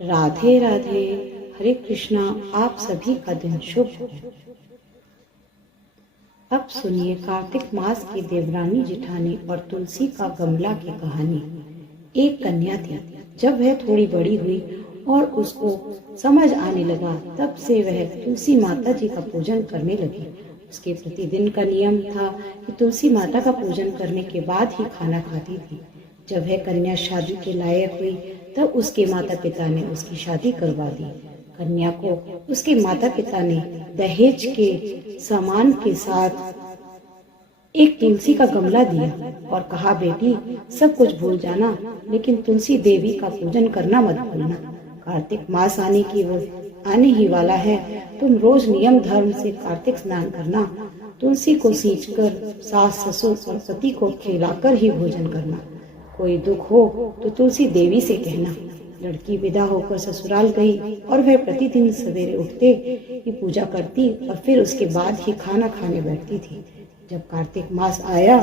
राधे राधे। हरे कृष्णा। आप सभी का दिन शुभ हो। अब सुनिए कार्तिक मास की देवरानी जेठानी और तुलसी का गमला की कहानी। एक कन्या थी। जब वह थोड़ी बड़ी हुई और उसको समझ आने लगा, तब से वह तुलसी माता जी का पूजन करने लगी। उसके प्रतिदिन का नियम था कि तुलसी माता का पूजन करने के बाद ही खाना खाती थी। जब वह कन्या शादी के लायक हुई, तब उसके माता पिता ने उसकी शादी करवा दी। कन्या को उसके माता पिता ने दहेज के सामान के साथ एक तुलसी का गमला दिया और कहा, बेटी सब कुछ भूल जाना, लेकिन तुलसी देवी का पूजन करना मत भूलना। कार्तिक मास आने ही वाला है। तुम रोज नियम धर्म से कार्तिक स्नान करना। तुलसी को सींचकर सास ससुर और पति को खिलाकर ही भोजन करना। कोई दुख हो तो तुलसी देवी से कहना। लड़की विदा होकर ससुराल गई और वह प्रतिदिन सवेरे उठते ही पूजा करती और फिर उसके बाद ही खाना खाने बैठती थी। जब कार्तिक मास आया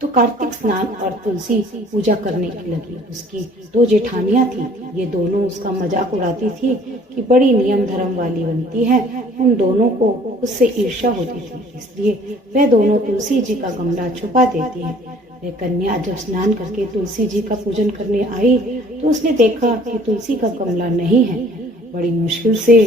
तो कार्तिक स्नान और तुलसी पूजा करने की लगी। उसकी दो जेठानियां थी। ये दोनों उसका मजाक उड़ाती थी कि बड़ी नियम धर्म वाली बनती है। उन दोनों को उससे ईर्ष्या होती थी, इसलिए वह दोनों तुलसी जी का गमला छुपा देती है। वह कन्या जब स्नान करके तुलसी जी का पूजन करने आई तो उसने देखा कि तुलसी का गमला नहीं है। बड़ी मुश्किल से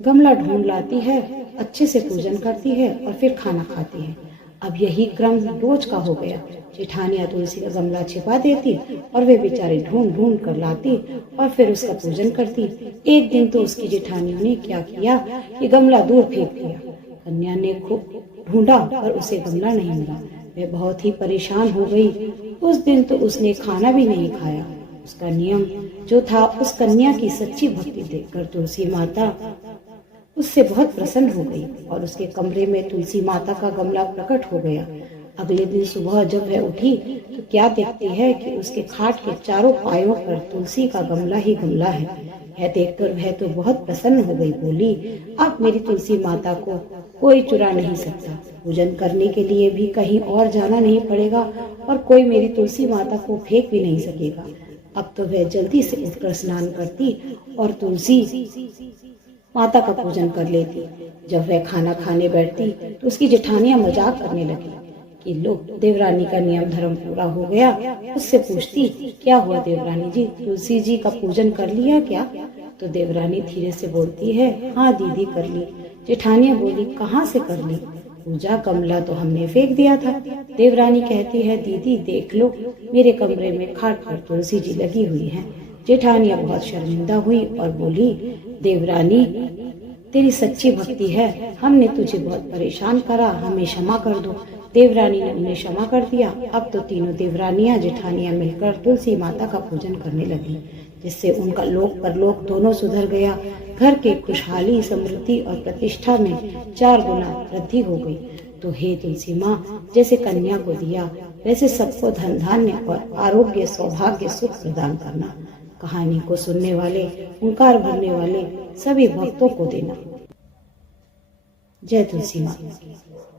गमला ढूंढ लाती है, अच्छे से पूजन करती है और फिर खाना खाती है। अब यही क्रम रोज का हो गया। जेठानियां तुलसी का गमला छिपा देती और वे बेचारे ढूंढ ढूंढ कर लाती और फिर उसका पूजन करती। एक दिन तो उसकी जेठानियों ने क्या किया कि गमला दूर फेंक दिया। कन्या ने खूब ढूंढा पर उसे गमला नहीं मिला। वह बहुत ही परेशान हो गई। उस दिन तो उसने खाना भी नहीं खाया। उसका नियम जो था, उस कन्या की सच्ची भक्ति देखकर तुलसी माता उससे बहुत प्रसन्न हो गई और उसके कमरे में तुलसी माता का गमला प्रकट हो गया। अगले दिन सुबह जब वह उठी तो क्या देखती है कि उसके खाट के चारों पायों पर तुलसी का गमला ही गमला है। यह देखकर वह तो बहुत प्रसन्न हो गई। बोली, अब मेरी तुलसी माता को कोई चुरा नहीं सकता। पूजन करने के लिए भी कहीं और जाना नहीं पड़ेगा और कोई मेरी तुलसी माता को फेंक भी नहीं सकेगा। अब तो वह जल्दी से उठकर स्नान करती और तुलसी माता का पूजन कर लेती। जब वह खाना खाने बैठती तो उसकी जेठानियां मजाक करने लगी कि लो, देवरानी का नियम धर्म पूरा हो गया। उससे पूछती, क्या हुआ देवरानी जी, तुलसी जी का पूजन कर लिया क्या? तो देवरानी धीरे से बोलती है, हाँ दीदी कर ली। जेठानियां बोली, कहाँ से कर ली? पूजा गमला तो हमने फेंक दिया था। देवरानी कहती है, दीदी देख लो, मेरे कमरे में खाट पर तुलसी जी लगी हुई है। जेठानियां बहुत शर्मिंदा हुई और बोली, देवरानी तेरी सच्ची भक्ति है, हमने तुझे बहुत परेशान करा, हमें क्षमा कर दो। देवरानी ने उन्हें क्षमा कर दिया। अब तो तीनों देवरानियां जेठानियां मिलकर तुलसी माता का पूजन करने लगी, जिससे उनका लोक परलोक दोनों सुधर गया। घर के खुशहाली, समृद्धि और प्रतिष्ठा में 4 गुना वृद्धि हो गई। तो हे तुलसी माँ, जैसे कन्या को दिया वैसे सबको धन धान्य और आरोग्य, सौभाग्य, सुख प्रदान करना। कहानी को सुनने वाले, ओंकार भरने वाले सभी भक्तों को देना। जय तुलसी माता।